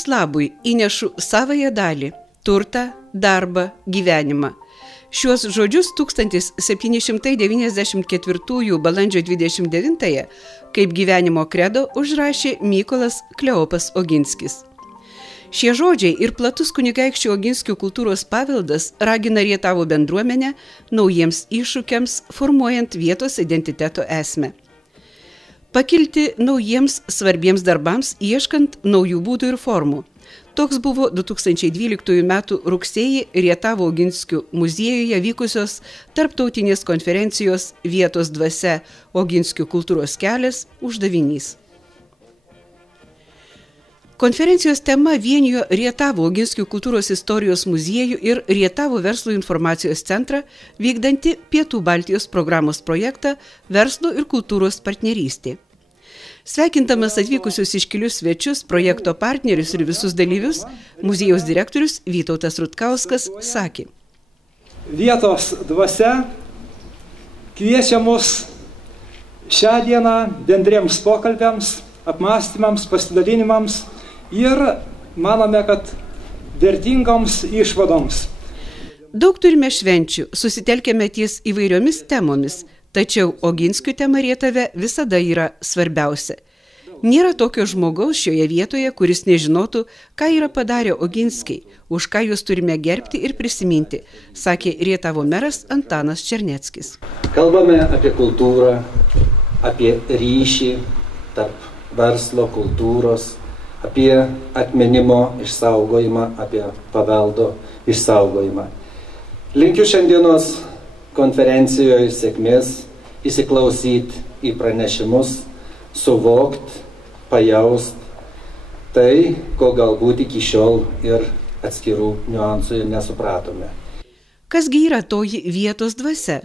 Tautos labui įnešu savąją dalį – turtą, darbą, gyvenimą. Šiuos žodžius 1794 balandžio 29-ąją kaip gyvenimo kredo užrašė Mykolas Kleopas Oginskis. Šie žodžiai ir platus kunigaikščių Oginskių kultūros paveldas ragina Rietavo bendruomenę naujiems iššūkiams, formuojant vietos identiteto esmę. Pakilti naujiems svarbiems darbams, ieškant naujų būdų ir formų. Toks buvo 2012 m. rugsėjį Rietavo Oginskių muziejuje vykusios tarptautinės konferencijos Vietos dvasia Oginskių kultūros kelias uždavinys. Konferencijos tema vienijo Rietavo Oginskių kultūros istorijos muziejų ir Rietavo verslo informacijos centrą, vykdanti Pietų Baltijos programos projektą Verslo ir kultūros partnerystė. Sveikindamas atvykusius iškilius svečius, projekto partnerius ir visus dalyvius, muziejaus direktorius Vytautas Rutkauskas sakė: Vietos dvasia kviečia mus šią dieną bendriems pokalbiams, apmąstymams, pasidalinimams ir manome, kad vertingoms išvadoms. Daug turime švenčių, susitelkėme ties įvairiomis temomis, tačiau Oginskių tema Rietave visada yra svarbiausia. Nėra tokio žmogaus šioje vietoje, kuris nežinotų, ką yra padarę Oginskiai, už ką juos turime gerbti ir prisiminti, sakė Rietavo meras Antanas Černeckis. Kalbame apie kultūrą, apie ryšį tarp verslo, kultūros, apie atminimo išsaugojimą, apie paveldo išsaugojimą. Linkiu šiandienos konferencijoje sėkmės, įsiklausyti į pranešimus, suvokti, pajaust tai, ko galbūt iki šiol ir atskirų niuansų nesupratome. Kasgi yra toji vietos dvasia?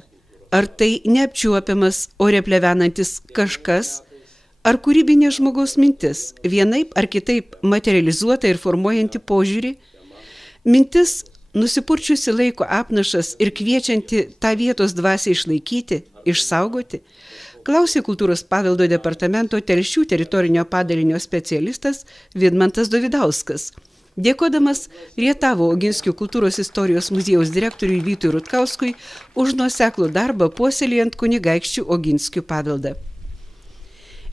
Ar tai neapčiuopiamas, ore plevenantis kažkas? Ar kūrybinė žmogaus mintis, vienaip ar kitaip materializuota ir formuojanti požiūrį? Mintis nusipurčiusi laiko apnašas ir kviečianti tą vietos dvasią išlaikyti, išsaugoti, klausė Kultūros paveldo departamento Telšių teritorinio padalinio specialistas Vidmantas Dovidauskas, dėkodamas Rietavo Oginskių kultūros istorijos muziejaus direktoriui Vytui Rutkauskui už nuoseklų darbą puoselėjant kunigaikščių Oginskių paveldą.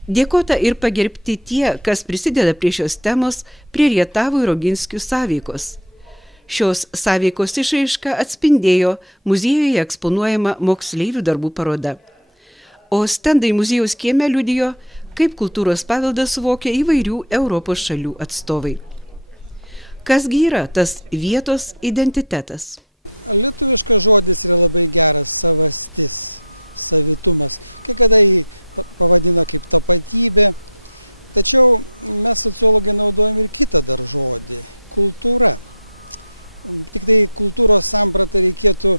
Dėkota ir pagerbti tie, kas prisideda prie šios temos, prie Rietavo ir Oginskių sąveikos. Šios sąveikos išraišką atspindėjo muziejuje eksponuojama moksleivių darbų paroda. O stendai muziejaus kieme liudijo, kaip kultūros paveldą suvokia įvairių Europos šalių atstovai. Kasgi yra tas vietos identitetas? Lietuviškas žodis yra labai geras – savastis, savitumas. Kai kada jį pavadina kaip tapatybė. Tačiau mes sociologai naudojam ir kitą dar žodį – kultūra. Tik tai kultūros sampratą reikėtų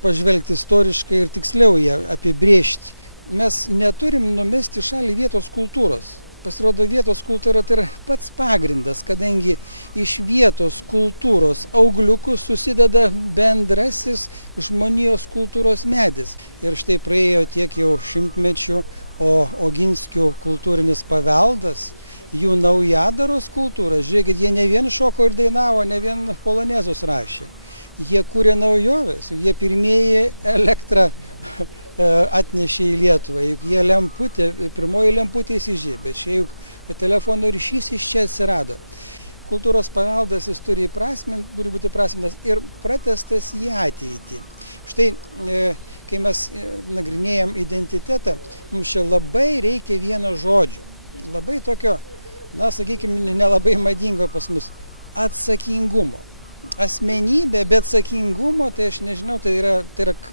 pažvelgti istoriškai ir tiksliau ją apibrėžti. Mes neturim numesti šalį vietos kultūros. Pasirodo, vietos kultūra tai yra pats pagrindas, kadangi iš vietos kultūros augliukų susideda bendrasis žmonijos kultūros medis. Ir štai praėjo tiek jau šimtmečių, o Oginskių kultūrinis paveldas, jų naujadaros kultūra, žiūrėkit, jie ne vien šoko ir dainavo, ne vien polonezus rašė. Jie kūrė naujoves, jie pirmieji elektrą atnešė į Lietuvą, juk jie pirmoji lemputė įsižiebė, čia juk telefono ryšys iš čia atsirado. Kultūros paveldas jis turi būti įprasmintas ir pratęstas į ateitį. Štai, kai mes nagrinėjam identitetą, mums čia labai reikia vieno žodžio, labai tokio, sakykime, nelabai madingo pas mus – atsakingumo. Asmenybė be atsakingumo, tai aš nežinau, tai yra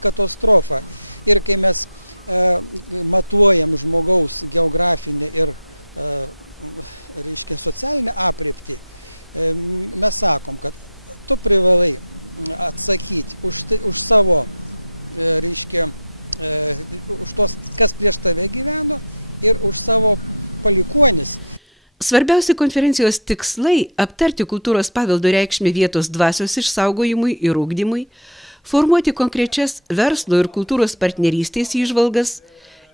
katastrofa. Ir kai mes matuojam žmogaus geografinę ir socialinę aprėptį, mes sakom, kad tu privalai atsakyti už savo, už tos, kas prieš tave gyveno ir už savo palikuonis. Svarbiausi konferencijos tikslai – aptarti kultūros paveldo reikšmę vietos dvasios išsaugojimui ir ugdymui, formuoti konkrečias verslo ir kultūros partnerystės įžvalgas,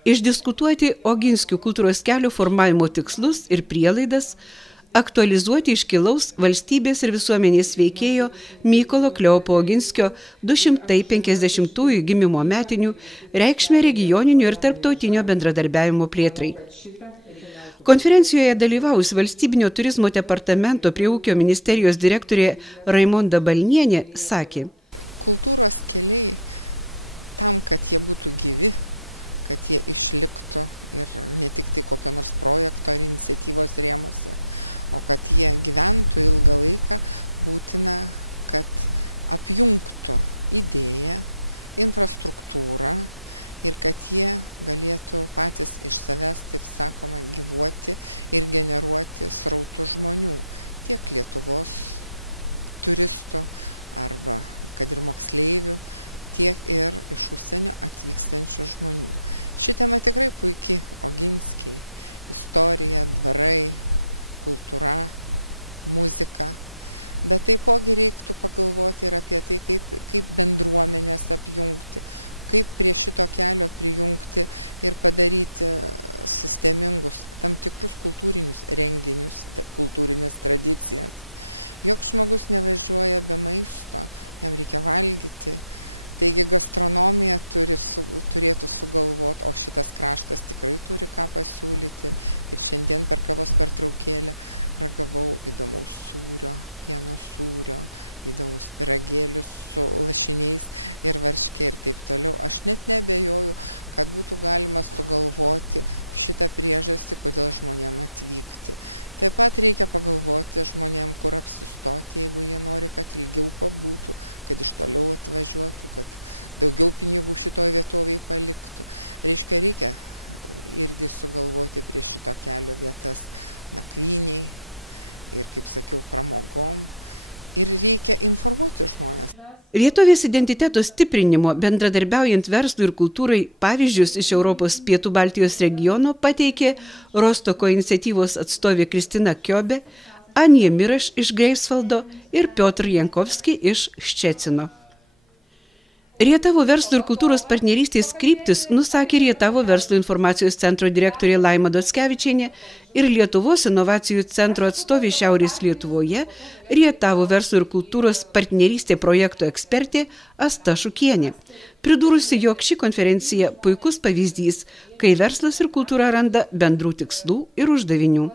išdiskutuoti Oginskių kultūros kelio formavimo tikslus ir prielaidas, aktualizuoti iškilaus valstybės ir visuomenės veikėjo Mykolo Kleopo Oginskio 250-ųjų gimimo metinių reikšmę regioninio ir tarptautinio bendradarbiavimo plėtrai. Konferencijoje dalyvaus Valstybinio turizmo departamento prie ūkio ministerijos direktorė Raimonda Balnienė sakė: Kultūros keliai tam, kad jie būtų gyvi, kad jie išliktų ir ne tik tai kokio nors projekto ar iniciatyvos rėmuose, o kad jie gyventų ilgą laiką, būtina, kad apjungtų idėją, infrastruktūrą ir kad jie galėtų patys iš savęs, taip sakoma, gyvuoti ir generuoti srautų žmonių, tiek Lietuvos turistų arba kad ir moksleivių, tiek ir iš užsienio atvykstančių žmonių. Ši tema tikrai puikiai, Oginskiai, istorija, dvarai, kultūra, muzika, bet taipogi reiktų pagalvoti ir apie tai, kaip bendruomenės apjungti, kaip prie šito kelio prijungti ir padaryti sistemingus tam tikrus kultūrinius renginius, kultūrinės tradicijas. Joks žmogus nevažiuoja be maisto, jam reikia valgyti. Taigi gastronomija turėtų sugalvoti, o šitas kraštas tikrai turi ką pasiūlyti. Ir šiandien per kavos pertraukėlę ragavau įdomaus sūrio, pieno sūrio, įdomus pyragėlius su lašiniais ir varške ir taip toliau. Aš net neabejoju, kad būtų galima sugalvoti šitą priežastį, kodėl žmonėm atvykti. Taip pat reikia pagalvoti žmonėm, kur apsistoti, jeigu jie nori, kad ilgiau pabūtų, kad iš toliau atvažiuotų, kad daugiau pinigų šitoj vietovėje paliktų. Reikia irgi sugalvoti prie šito kelio vietas nakvyniai ir, kaip sakiau, pramogom. Ir reikia informuoti žmonės. Vietovės identiteto stiprinimo, bendradarbiaujant verslui ir kultūrai, pavyzdžius iš Europos Pietų Baltijos regiono pateikė Rostoko iniciatyvos atstovė Kristina Kiobė, Anija Miraš iš Greifsvaldo ir Piotr Jankovski iš Ščecino. Rietavo verslo ir kultūros partnerystės kryptis nusakė Rietavo verslo informacijos centro direktorė Laima Dockevičienė ir Lietuvos inovacijų centro atstovė Šiaurės Lietuvoje, Rietavo verslo ir kultūros partnerystė projekto ekspertė Asta Šukienė, pridūrusi, jog ši konferencija puikus pavyzdys, kai verslas ir kultūra randa bendrų tikslų ir uždavinių.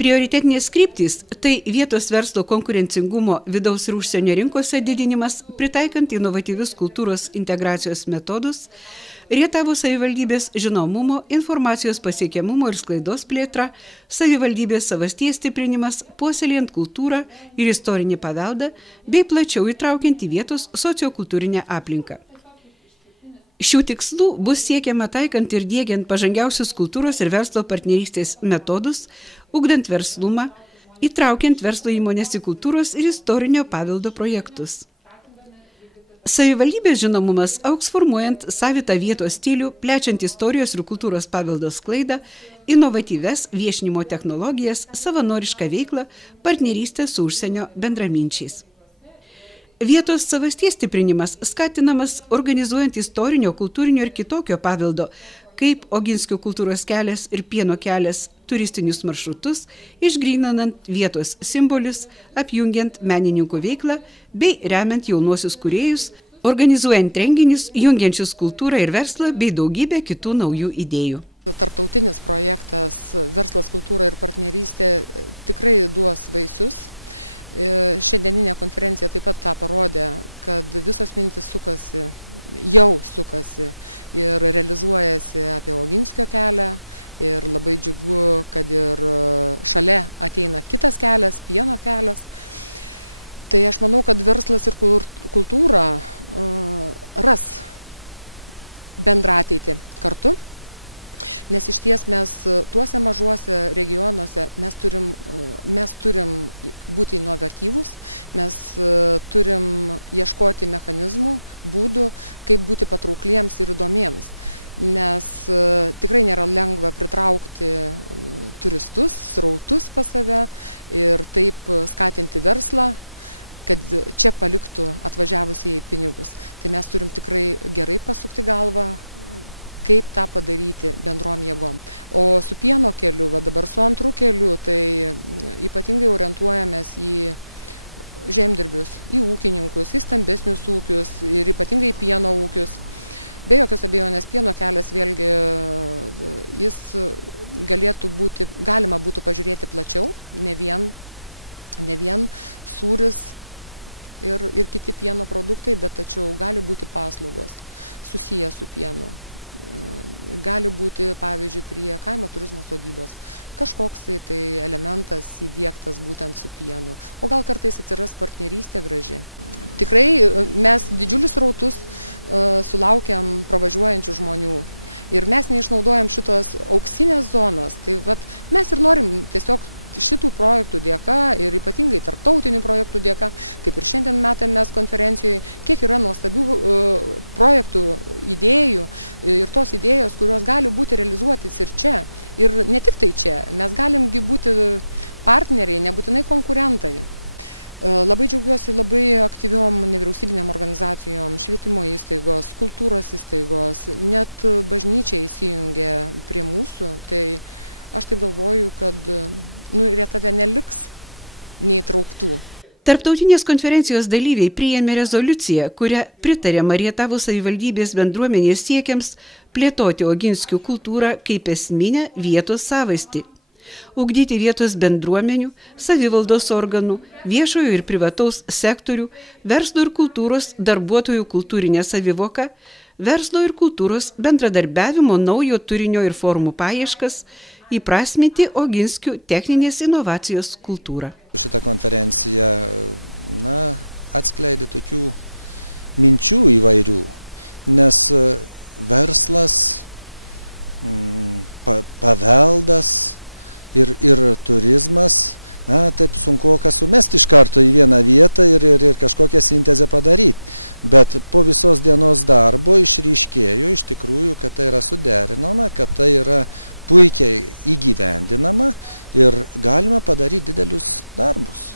Prioritetinės kryptys – tai vietos verslo konkurencingumo vidaus ir užsienio rinkose didinimas, pritaikant inovatyvius kultūros integracijos metodus, Rietavo savivaldybės žinomumo, informacijos pasiekiamumo ir sklaidos plėtra, savivaldybės savasties stiprinimas, puoselėjant kultūrą ir istorinį paveldą, bei plačiau įtraukiant į vietos sociokultūrinę aplinką. Šių tikslų bus siekiama taikant ir diegiant pažangiausius kultūros ir verslo partnerystės metodus, ugdant verslumą, įtraukiant verslo įmonės į kultūros ir istorinio paveldo projektus. Savivaldybės žinomumas augs formuojant savitą vietos stilių, plečiant istorijos ir kultūros paveldo sklaidą, inovatyvias viešinimo technologijas, savanorišką veiklą, partnerystę su užsienio bendraminčiais. Vietos savasties stiprinimas skatinamas organizuojant istorinio, kultūrinio ir kitokio paveldo, kaip Oginskio kultūros kelias ir pieno kelias turistinius maršrutus, išgryninant vietos simbolius, apjungiant menininkų veiklą bei remiant jaunuosius kūrėjus, organizuojant renginius, jungiančius kultūrą ir verslą bei daugybę kitų naujų idėjų. Tarptautinis projektas Verslas, kultūra ir partnerystė tikrai duos vaisius. Šiandieninė konferencija taip pat tą parodė, kad visos mintis jau sukasi ir realizuojasi apie Oginskio kelią. Ir labai džiugu, kad ir šalia ateina kitas kelias, pieno kelias. Tai aš manau, kad verslas ir kultūra ras bendrą ateitį kartu. Nes iš ties mes tuose mažuose regionuose mes turim būti inovatyvūs, mes turim ieškoti mechanizmų, būdų, kaip būti patraukliems ir įdomiems. Nes tikrai nėra lengva pritraukti turistus, srautus pas save ir taip skatinti verslą, kad čia paliktų atvažiavusieji pinigus. Tai mes turim tikrai gerai pasukti galvą, kaip tą padaryti bendrom jėgom. O su pieno keliu, va dabar su antru keliu, tai ypatingai orientuojamės į žemdirbius, į ūkininkus, į stambesnius ūkius ir ypatingai pieno ūkius. Be jokios abejonės pieno kelias vėlgi jis galima būtų pažiūrėti plačiau, ne vien sūris ir kiti pieno produktai, bet tačiau gali būti paslaugos susiję su pienu. Gali būti, pavyzdžiui, prie kaimo turizmo sodybos kažkoks tai elementas įdiegtas būtent su pienu. O gal kartais atsiras partnerystė graži. Tikrai mes didžiulius rautus sulaukiam pravažiuojančių žmonių ir mes neišnaudojam šitos auksinės zonos. Tai vat, mes ir norim tiesiog šitų projektų dėka ir ypatingai tarptautinių projektų dėka, kaip ir šiandien matėmės konferencijoje, kiek yra nuostabių projektų, idėjų ir tos idėjos, kurios gali būti realizuotis ir čia. Ir ne tik tai čia, mes galimgi būti partneriai, nebūtinai konkurentai. Labai džiaugiuosi labai aktyviom nevyriausybinėm organizacijom, švietimo įstaigos, kultūros įstaigos, net bažnyčia įsijungė prie mūsų. Tai aš taip galvoju, kad Rietave neliks neįtrauktų. Tarptautinės konferencijos dalyviai priėmė rezoliuciją, kuria pritarė Marietavos savivaldybės bendruomenės siekiams plėtoti Oginskių kultūrą kaip esminę vietos savastį. Ugdyti vietos bendruomenių, savivaldos organų, viešojo ir privataus sektorių, verslo ir kultūros darbuotojų kultūrinę savivoką, verslo ir kultūros bendradarbiavimo naujo turinio ir formų paieškas, įprasminti Oginskių techninės inovacijos kultūrą. Šita konferencija atskleidė tokių minčių įvairių, nes verslas, paveldas ir turizmas, taip sunkoka sumesti iš karto į vieną vietą ir kažkokią sintezę padaryti. Bet po visos dienos darbo išryškėjo iš tikrųjų, kad tai yra suderinama, kad tai yra puikiai įgyvendinama ir galima padaryti didelius darbus.